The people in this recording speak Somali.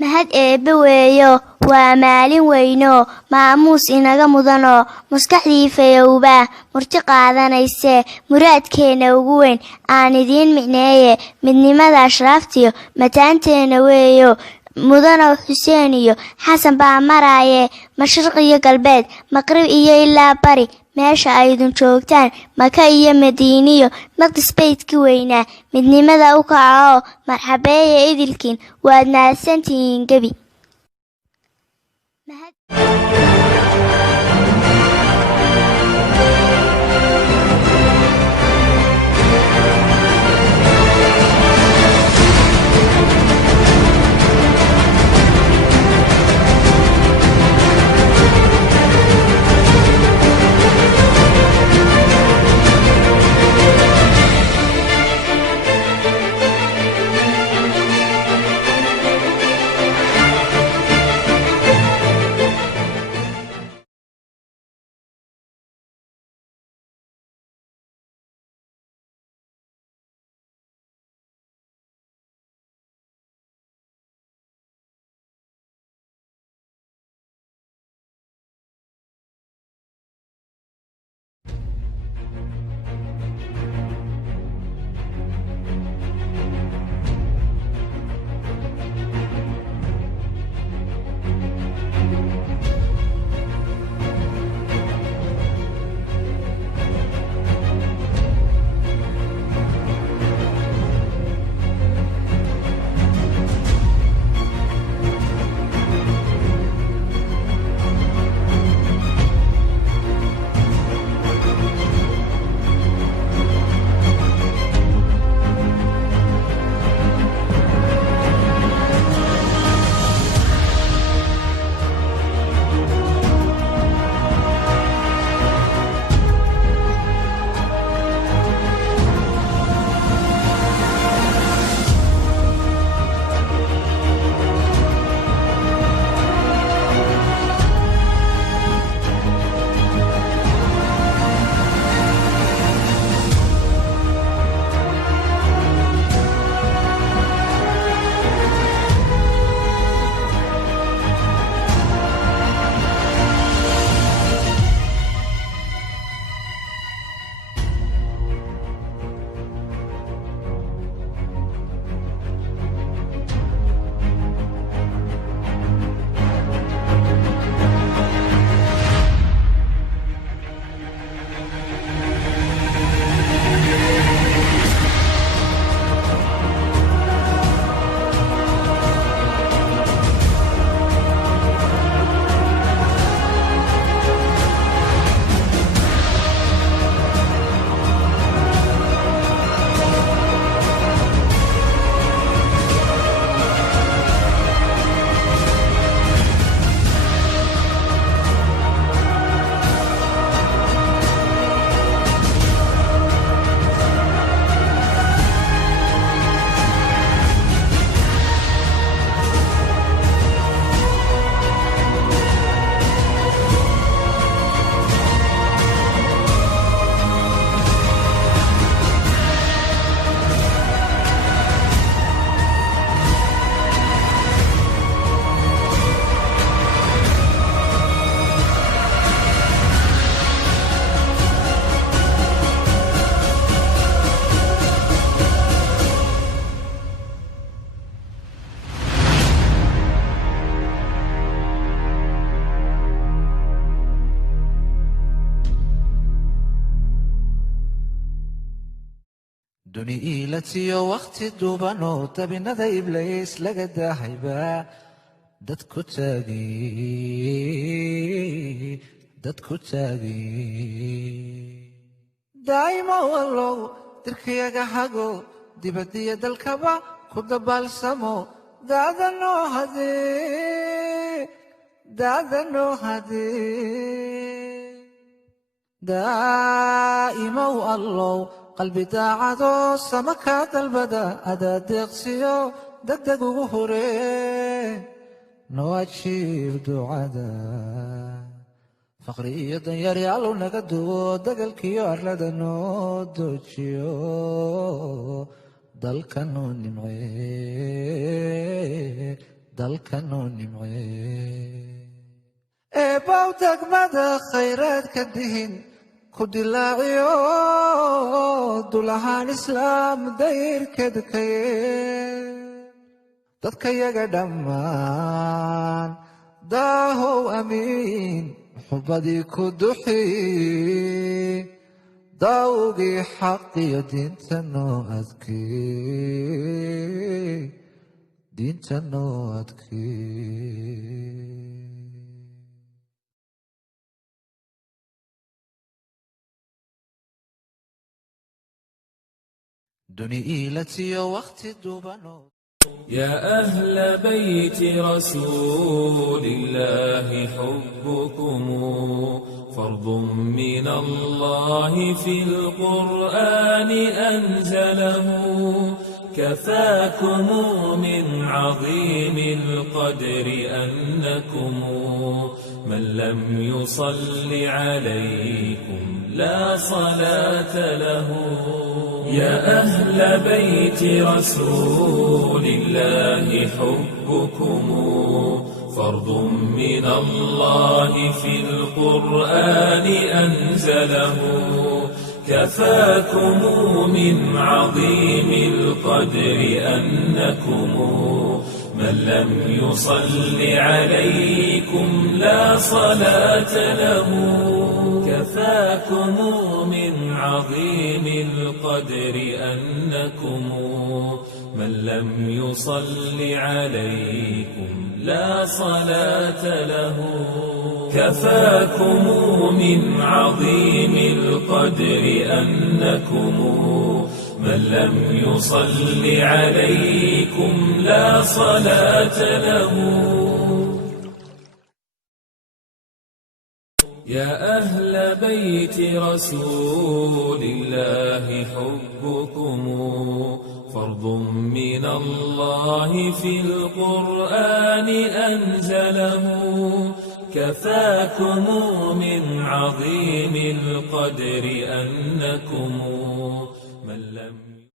mahad eebbe weeyo waa maalin weyno maamuus inaga mudanoo maskaxdii fayowbaa murti qaadanaysee muraadkeena ugu weyn aan idiin micneeye midnimada ashraaftiyo mataanteena weeyo mudano xuseen iyo xasan baa maraaye mashriq iyo galbeed maqrib iyo ilaa bari meesha aydun joogtaan maka iyo madiiniyo maqdis baydki weynaa midnimada u kaca oo marxabeeye idilkiin waad mahadsantihiin gebi. duni ilatiyo waqti duubano tabinada iblis laga daahayba dadku taagi daa'ima wallow dirkayaga hago dibadiya dalkaba ku dabaalsamo daadanoo hadee daa'ima wallow qalbi daacado samaka dalbada adaadeeqsiyo degdeg ugu hore noo ajiib ducada faqri iyo danyari allow naga duwo dagalkiyo arlada noo doojiyo dalka noo nimcee dalkanu nimcee eebbow degmada khayraadka dihin ku dilaaciyo dulahaan islaam dayrkeeda ka yee dadkayaga dhammaan daahow amiin muxubbadii ku duxi daawgii xaqiyo diinta noo adkee diinta noo adkee دني إيلتي وقت دوبانو يا أهل بيت رسول الله حبكم فرض من الله في القرآن أنزله كفاكم من عظيم القدر أنكم من لم يصل عليكم لا صلاة له يا أهل بيت رسول الله حبكم فرض من الله في القرآن أنزله كفاكم من عظيم القدر أنكم من لم يصل عليكم لا صلاة له كفاكم من عظيم القدر أنكم من لم يصل عليكم لا صلاة له كفاكم من عظيم القدر أنكم من لم يصل عليكم لا صلاة له يا أهل بيت رسول الله حبكم فرض من الله في القرآن أنزله كفاكم من عظيم القدر أنكم من لم